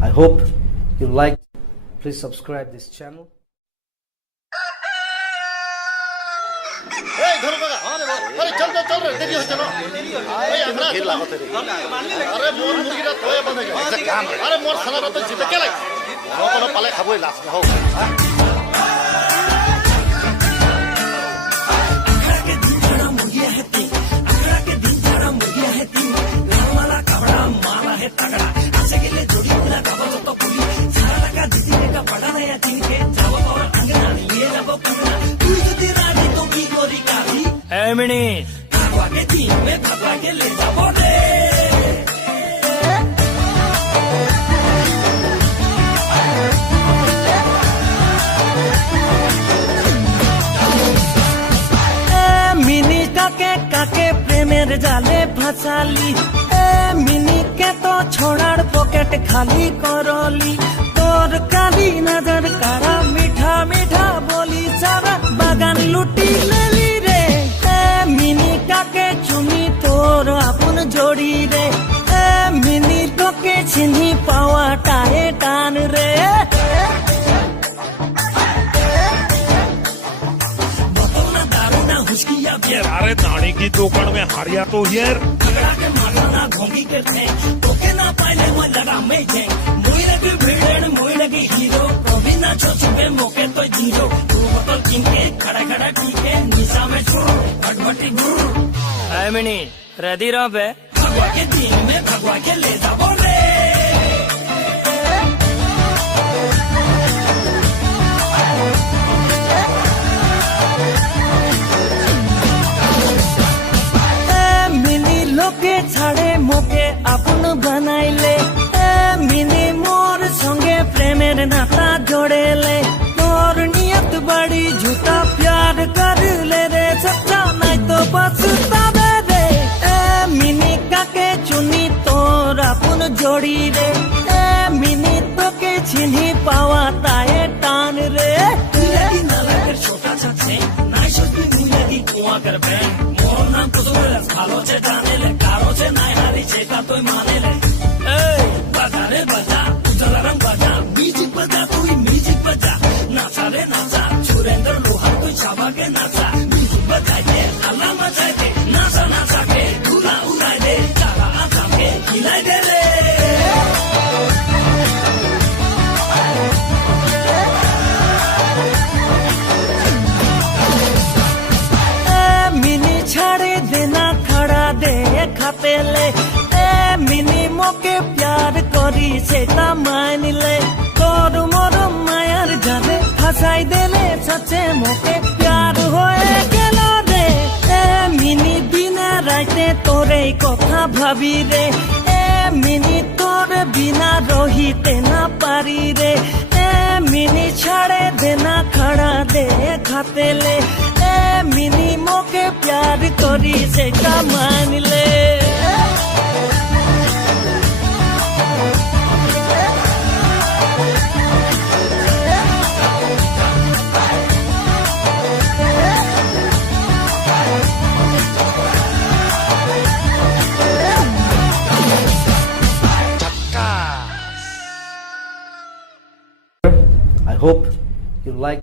I hope you like. Please subscribe this channel. अरे चल चल चल देरी हो चलो अरे मोर मुर्गी रा तोय बंद गयो अरे मोर साला रा तो जिते केला कोनो पाले खाबो लास्ट हो भगवा के ले जाबो रे मिनी काके प्रेमेर जाले फसाली मिनी के तो छोड़ार पॉकेट खाली करली तोर काली नजर कारा मीठा मीठा बोली सारा बागान लुटी लेली रे मिनी काके चुमी तोर अपन जोड़ी रे मिनी तोके चिन्ही पावा टाए टान रे अरे दाढ़ी की दुकान में हारिया तो यार के मारना घोंगी के थे तोके ना पाइले वो लगा मैं जे मोई लगी भिड़न मोई लगी हीरो कभी ना छोछे मौके तो जीरो तू बोतल किनके खड़ा खड़ा ठीक है निशा में छोड़ भटभटी गुरु आई मिनी रेडी रहो बे भगवा के दिन में भगवा के ले जाबो रे के छाड़े मोके अपन बनाइले मिनी मोर संगे प्रेमेर नाता जोड़ेले तोर नियत बड़ी झूठा प्यार कर ले रे सच्चा नहीं तो पछतावे रे मिनी काके चुनी तोर अपन जोड़ी रे मिनी तो के चिन्ही पावा ताए टान रे लगी ना लगे छोटा छे ना सोचती मुई लगी कुआं कर बे मोर नाम तो भालो छे जाने ले कारो छे नाय हारी छे का तोय माने ले ए बजा रे बजा उजल रंग बजा म्यूजिक बजा तू म्यूजिक बजा नाचा रे नाचा सुरेंद्र लोहा तू छाबा के नाचा म्यूजिक बजा के हल्ला मचा के नाचा नाचा के धुला उड़ा दे चला आजा के हिला दे रे मिनी छाड़े देना खड़ा दे खातेले मिनी मोके प्यार करी सेटा मान ले तोर मोर मायार जाले फसाई देले सच्चे मोके प्यार होए गेलो रे मिनी बिना राइते तोरे कथा भाबी रे मिनी तोर बिना रहिते ना पारी रे मिनी छाड़े देना खड़ा दे खातेले मिनी मोके प्यार करी सेटा मान ले I hope you like.